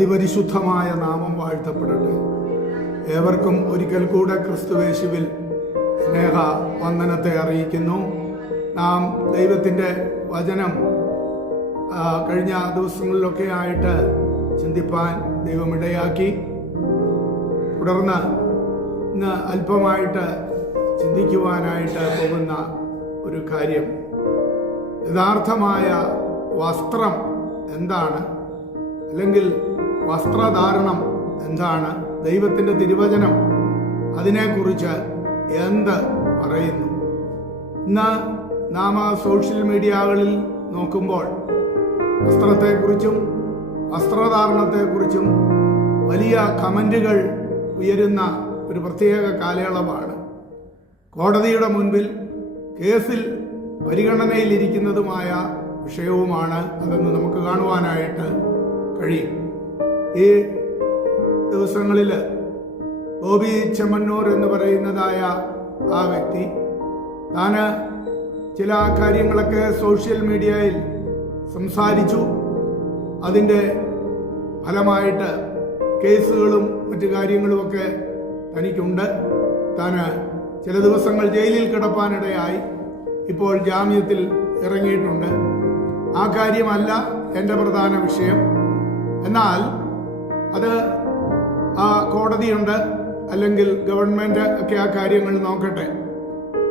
അതിപരിശുദ്ധമായ നാമം വാഴ്ത്തപ്പെടട്ടെ. ഏവർക്കും ഒരിക്കൽ കൂടെ ക്രിസ്തുവേശുവിൽ സ്നേഹ വന്ദനത്തെ അറിയിക്കുന്നു. നാം ദൈവത്തിന്റെ വചനം കഴിഞ്ഞ ദിവസങ്ങളിലൊക്കെ ആയിട്ട് ചിന്തിപ്പാൻ ദൈവമിടയാക്കി തുടർന്ന് ഇന്ന് അല്പമായിട്ട് ചിന്തിക്കുവാനായിട്ട് പോകുന്ന ഒരു കാര്യം. യഥാർത്ഥമായ വസ്ത്രം എന്താണ്? അല്ലെങ്കിൽ വസ്ത്രധാരണം എന്താണ്? ദൈവത്തിന്റെ തിരുവചനം അതിനെക്കുറിച്ച് എന്ത് പറയുന്നു? ഇന്ന് നാം സോഷ്യൽ മീഡിയകളിൽ നോക്കുമ്പോൾ വസ്ത്രത്തെക്കുറിച്ചും വസ്ത്രധാരണത്തെക്കുറിച്ചും വലിയ കമന്റുകൾ ഉയരുന്ന ഒരു പ്രത്യേക കാലയളവാണ്. കോടതിയുടെ മുൻപിൽ കേസിൽ പരിഗണനയിലിരിക്കുന്നതുമായ വിഷയവുമാണ് അതെന്ന് നമുക്ക് കാണുവാനായിട്ട് കഴിയും. ഈ ദിവസങ്ങളിൽ ബോബി ചെമ്മന്നൂർ എന്ന് പറയുന്നതായ ആ വ്യക്തി താന് ചില കാര്യങ്ങളൊക്കെ സോഷ്യൽ മീഡിയയിൽ സംസാരിച്ചു. അതിന്റെ ഫലമായിട്ട് കേസുകളും മറ്റു കാര്യങ്ങളുമൊക്കെ തനിക്കുണ്ട്. താന് ചില ദിവസങ്ങൾ ജയിലിൽ കിടപ്പാനിടയായി. ഇപ്പോൾ ജാമ്യത്തിൽ ഇറങ്ങിയിട്ടുണ്ട്. ആ കാര്യമല്ല എന്റെ പ്രധാന വിഷയം. എന്നാൽ അത് ആ കോടതിയുണ്ട് അല്ലെങ്കിൽ ഗവൺമെന്റ് ഒക്കെ ആ കാര്യങ്ങൾ നോക്കട്ടെ.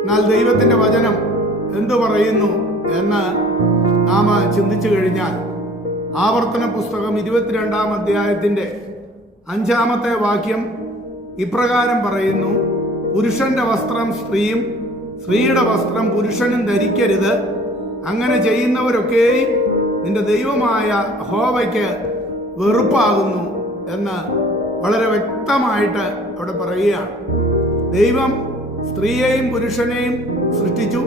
എന്നാൽ ദൈവത്തിന്റെ വചനം എന്തു പറയുന്നു എന്ന് നാം ചിന്തിച്ചു കഴിഞ്ഞാൽ ആവർത്തന പുസ്തകം ഇരുപത്തിരണ്ടാം അധ്യായത്തിന്റെ അഞ്ചാമത്തെ വാക്യം ഇപ്രകാരം പറയുന്നു പുരുഷന്റെ വസ്ത്രം സ്ത്രീയും സ്ത്രീയുടെ വസ്ത്രം പുരുഷനും ധരിക്കരുത്. അങ്ങനെ ചെയ്യുന്നവരൊക്കെയും നിന്റെ ദൈവമായ ഹോവയ്ക്ക് വെറുപ്പാകുന്നു. എന്ന് വളരെ വ്യക്തമായിട്ട് അവിടെ പറയുകയാണ്. ദൈവം സ്ത്രീയെയും പുരുഷനെയും സൃഷ്ടിച്ചു.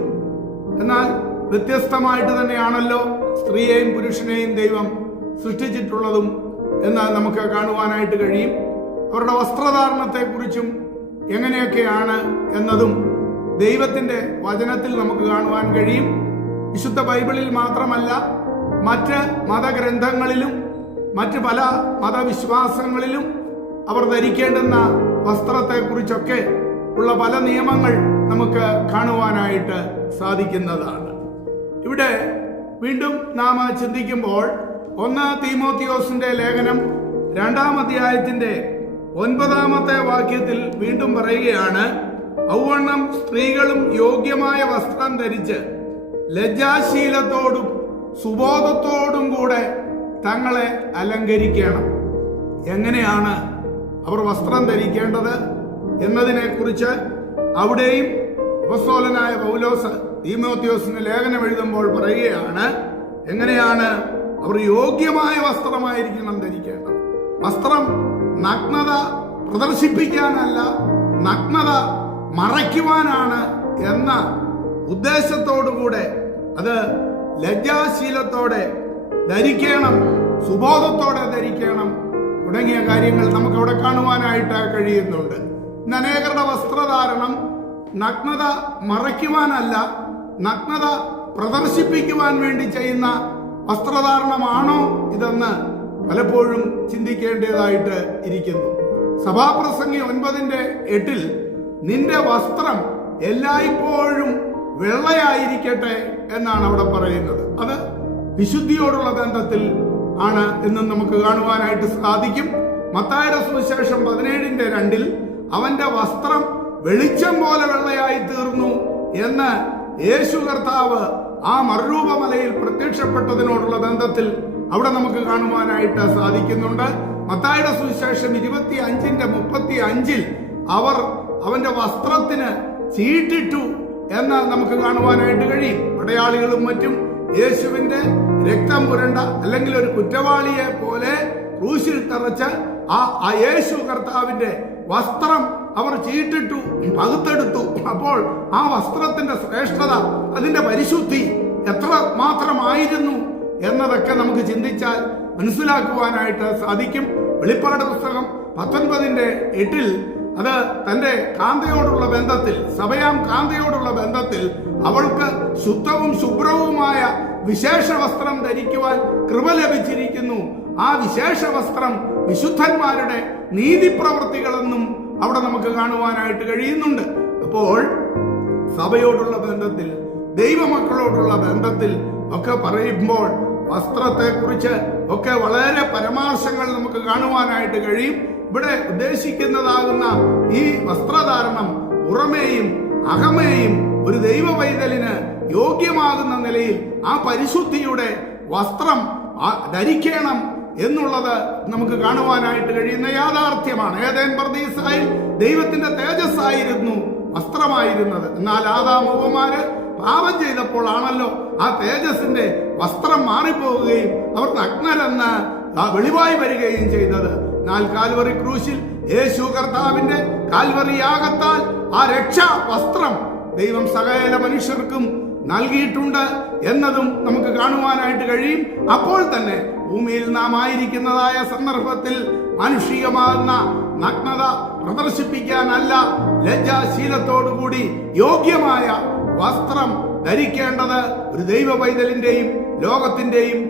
എന്നാൽ വ്യത്യസ്തമായിട്ട് തന്നെയാണല്ലോ സ്ത്രീയെയും പുരുഷനെയും ദൈവം സൃഷ്ടിച്ചിട്ടുള്ളതും എന്ന് നമുക്ക് കാണുവാനായിട്ട് കഴിയും. അവരുടെ വസ്ത്രധാരണത്തെക്കുറിച്ചും എങ്ങനെയൊക്കെയാണ് എന്നതും ദൈവത്തിന്റെ വചനത്തിൽ നമുക്ക് കാണുവാൻ കഴിയും. വിശുദ്ധ ബൈബിളിൽ മാത്രമല്ല മറ്റ് മതഗ്രന്ഥങ്ങളിലും മറ്റ് പല മതവിശ്വാസങ്ങളിലും അവർ ധരിക്കേണ്ടുന്ന വസ്ത്രത്തെക്കുറിച്ചൊക്കെ ഉള്ള പല നിയമങ്ങൾ നമുക്ക് കാണുവാനായിട്ട് സാധിക്കുന്നതാണ്. ഇവിടെ വീണ്ടും നാം ചിന്തിക്കുമ്പോൾ ഒന്ന് തീമോത്തിയോസിന്റെ ലേഖനം രണ്ടാം അധ്യായത്തിന്റെ ഒൻപതാമത്തെ വാക്യത്തിൽ വീണ്ടും പറയുകയാണ് ഔവണ്ണം സ്ത്രീകളും യോഗ്യമായ വസ്ത്രം ധരിച്ച് ലജ്ജാശീലത്തോടും സുബോധത്തോടും കൂടെ തങ്ങളെ അലങ്കരിക്കണം. എങ്ങനെയാണ് അവർ വസ്ത്രം ധരിക്കേണ്ടത് എന്നതിനെ കുറിച്ച് അവിടെയും ഉപസോലനായ പൗലോസ് തീമോത്യോസിന് ലേഖനം എഴുതുമ്പോൾ പറയുകയാണ് എങ്ങനെയാണ് അവർ യോഗ്യമായ വസ്ത്രമായിരിക്കണം ധരിക്കേണ്ടത്? വസ്ത്രം നഗ്നത പ്രദർശിപ്പിക്കാനല്ല നഗ്നത മറയ്ക്കുവാനാണ് എന്ന ഉദ്ദേശത്തോടുകൂടെ അത് ലജ്ജാശീലത്തോടെ ധരിക്കണം. സുബോധത്തോടെ ധരിക്കണം. തുടങ്ങിയ കാര്യങ്ങൾ നമുക്ക് അവിടെ കാണുവാനായിട്ട് കഴിയുന്നുണ്ട്. ഇന്ന് അനേകരുടെ വസ്ത്രധാരണം നഗ്നത മറയ്ക്കുവാനല്ല നഗ്നത പ്രദർശിപ്പിക്കുവാൻ വേണ്ടി ചെയ്യുന്ന വസ്ത്രധാരണമാണോ ഇതെന്ന് പലപ്പോഴും ചിന്തിക്കേണ്ടതായിട്ട് ഇരിക്കുന്നു. സഭാപ്രസംഗി ഒൻപതിന്റെ എട്ടിൽ നിന്റെ വസ്ത്രം എല്ലായ്പ്പോഴും വെള്ളയായിരിക്കട്ടെ എന്നാണ് അവിടെ പറയുന്നത്. അത് വിശുദ്ധിയോടുള്ള ബന്ധത്തിൽ ആണ് എന്നും നമുക്ക് കാണുവാനായിട്ട് സാധിക്കും. മത്തായുടെ സുവിശേഷം പതിനേഴിന്റെ രണ്ടിൽ അവന്റെ വസ്ത്രം വെളിച്ചം പോലെ വെള്ളയായി തീർന്നു എന്ന് യേശു കർത്താവ് ആ മറുരൂപമലയിൽ പ്രത്യക്ഷപ്പെട്ടതിനോടുള്ള ബന്ധത്തിൽ അവിടെ നമുക്ക് കാണുവാനായിട്ട് സാധിക്കുന്നുണ്ട്. മത്തായുടെ സുവിശേഷം ഇരുപത്തി അഞ്ചിന്റെ മുപ്പത്തി അഞ്ചിൽ അവർ അവന്റെ വസ്ത്രത്തിന് ചീട്ടിട്ടു എന്ന് നമുക്ക് കാണുവാനായിട്ട് കഴിയും. പടയാളികളും മറ്റും യേശുവിന്റെ രക്തം പുരണ്ട അല്ലെങ്കിൽ ഒരു കുറ്റവാളിയെ പോലെ ക്രൂശിൽ തറച്ച് ആ ആ യേശു കർത്താവിന്റെ വസ്ത്രം അവർ ചീട്ടിട്ടു പകുത്തെടുത്തു. അപ്പോൾ ആ വസ്ത്രത്തിന്റെ ശ്രേഷ്ഠത അതിന്റെ പരിശുദ്ധി എത്ര മാത്രമായിരുന്നു എന്നതൊക്കെ നമുക്ക് ചിന്തിച്ചാൽ മനസ്സിലാക്കുവാനായിട്ട് സാധിക്കും. വെളിപ്പാട് പുസ്തകം പത്തൊൻപതിന്റെ എട്ടിൽ അത് തന്റെ കാന്തയോടുള്ള ബന്ധത്തിൽ സഭയാം കാന്തയോടുള്ള ബന്ധത്തിൽ അവൾക്ക് ശുദ്ധവും ശുഭ്രവുമായ വിശേഷ വസ്ത്രം ധരിക്കുവാൻ കൃപ ലഭിച്ചിരിക്കുന്നു. ആ വിശേഷ വസ്ത്രം വിശുദ്ധന്മാരുടെ നീതിപ്രവർത്തികളെന്നും അവിടെ നമുക്ക് കാണുവാനായിട്ട് കഴിയുന്നുണ്ട്. അപ്പോൾ സഭയോടുള്ള ബന്ധത്തിൽ ദൈവമക്കളോടുള്ള ബന്ധത്തിൽ ഒക്കെ പറയുമ്പോൾ വസ്ത്രത്തെ കുറിച്ച് ഒക്കെ വളരെ പരാമർശങ്ങൾ നമുക്ക് കാണുവാനായിട്ട് കഴിയും. ഇവിടെ ഉദ്ദേശിക്കുന്നതാകുന്ന ഈ വസ്ത്രധാരണം പുറമേയും അകമേയും ഒരു ദൈവ പൈതലിന് യോഗ്യമാകുന്ന നിലയിൽ ആ പരിശുദ്ധിയുടെ വസ്ത്രം ധരിക്കണം എന്നുള്ളത് നമുക്ക് കാണുവാനായിട്ട് കഴിയുന്ന യാഥാർത്ഥ്യമാണ്. ഏതേൻ പ്രതീസായി ദൈവത്തിന്റെ തേജസ്സായിരുന്നു വസ്ത്രമായിരുന്നത്. എന്നാൽ ആദാമുവമാര് പാപം ചെയ്തപ്പോൾ ആണല്ലോ ആ തേജസ്സിന്റെ വസ്ത്രം മാറിപ്പോവുകയും അവർ നഗ്നരെന്ന് വെളിവായി വരികയും ചെയ്തത്. എന്നാൽ കാൽവറി ക്രൂശിൽ യേശു കർത്താവിന്റെ കാൽവറി ആ രക്ഷാ വസ്ത്രം ദൈവം സകല മനുഷ്യർക്കും നൽകിയിട്ടുണ്ട് എന്നതും നമുക്ക് കാണുവാനായിട്ട് കഴിയും. അപ്പോൾ തന്നെ ഭൂമിയിൽ നാം ആയിരിക്കുന്നതായ സന്ദർഭത്തിൽ മാനുഷികമാകുന്ന നഗ്നത പ്രദർശിപ്പിക്കാനല്ല ലജ്ജാശീലത്തോടുകൂടി യോഗ്യമായ വസ്ത്രം ധരിക്കേണ്ടത് ഒരു ദൈവ പൈതലിന്റെയും ലോകത്തിന്റെയും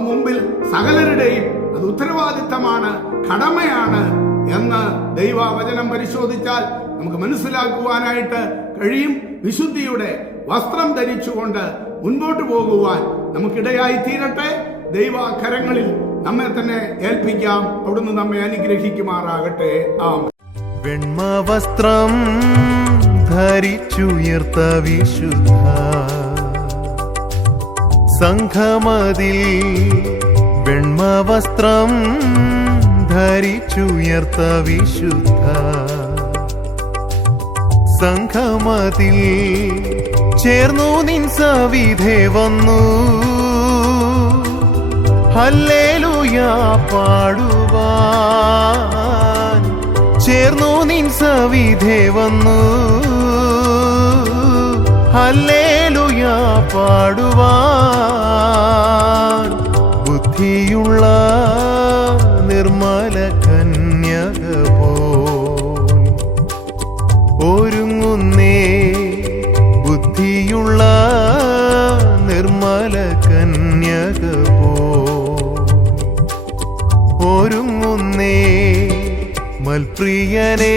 മുമ്പിൽ സകലരുടെയും അത് ഉത്തരവാദിത്തമാണ് കടമയാണ് എന്ന് ദൈവവചനം പരിശോധിച്ചാൽ നമുക്ക് മനസ്സിലാക്കുവാനായിട്ട് കഴിയും. വിശുദ്ധിയുടെ വസ്ത്രം ധരിച്ചുകൊണ്ട് മുൻപോട്ട് പോകുവാൻ നമുക്കിടയായി തീരട്ടെ. ദൈവ കരങ്ങളിൽ നമ്മെ തന്നെ ഏൽപ്പിക്കാം. അവിടുന്ന് നമ്മെ അനുഗ്രഹിക്കുമാറാകട്ടെ. ആം വെണ്മ വസ്ത്രം ധരിച്ചുയർത്ത വിശുദ്ധ സംഘമതിൽ വെണ്മ വസ്ത്രം ധരിച്ചുയർത്ത വിശുദ്ധ സംഘമതിൽ ചേർന്നു നിൻ സവിധേ വന്നു. ഹല്ലേലൂയാ പാടുവാൻ ചേർന്നു നിൻ സവിധേ വന്നു. ഹല്ലേലൂയാ പാടുവാൻ ഒരുങ്ങുന്നേ. മൽപ്രിയനേ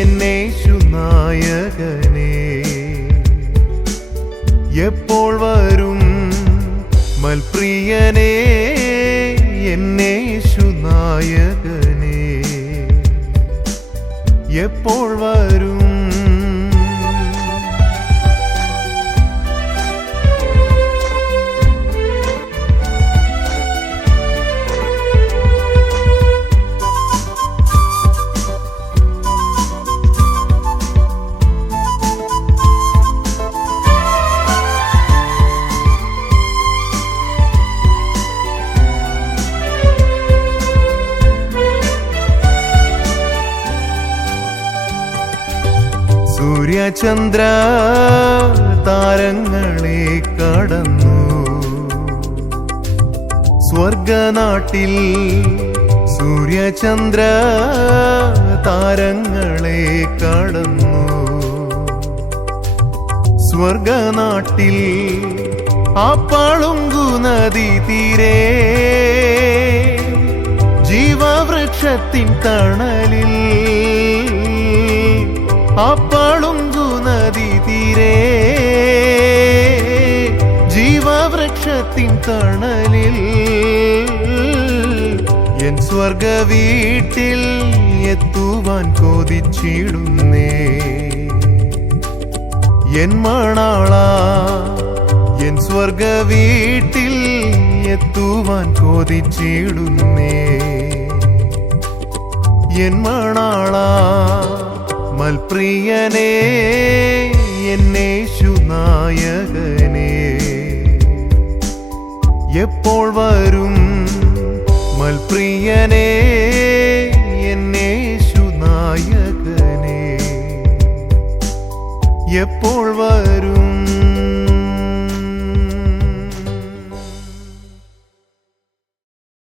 എന്നേശു നായകനേ. എപ്പോൾ വരും മൽപ്രിയനേ എന്നേശു നായകനേ. എപ്പോൾ വരും സൂര്യചന്ദ്ര താരങ്ങളെ കടന്നു. സ്വർഗനാട്ടിൽ സൂര്യചന്ദ്ര താരങ്ങളെ കടന്നു. സ്വർഗനാട്ടിൽ ആ പാളുങ്കു നദി തീരെ. ജീവവൃക്ഷത്തിൻ തണലിൽ ആ പളുങ്കു നദി ജീവവൃക്ഷത്തിൻ തണലിൽ എൻ സ്വർഗ വീട്ടിൽ എത്തുവാൻ കൊതിച്ചിടുന്നേ. എൻ മണാള എൻ സ്വർഗ വീട്ടിൽ എത്തുവാൻ കൊതിച്ചിടുന്നേ. എൻ മണാള മൽപ്രിയനേ എന്നേശു നായകനേ എപ്പോൾ വരും മൽപ്രിയനേ എന്നേശു നായകനേ എപ്പോൾ വരും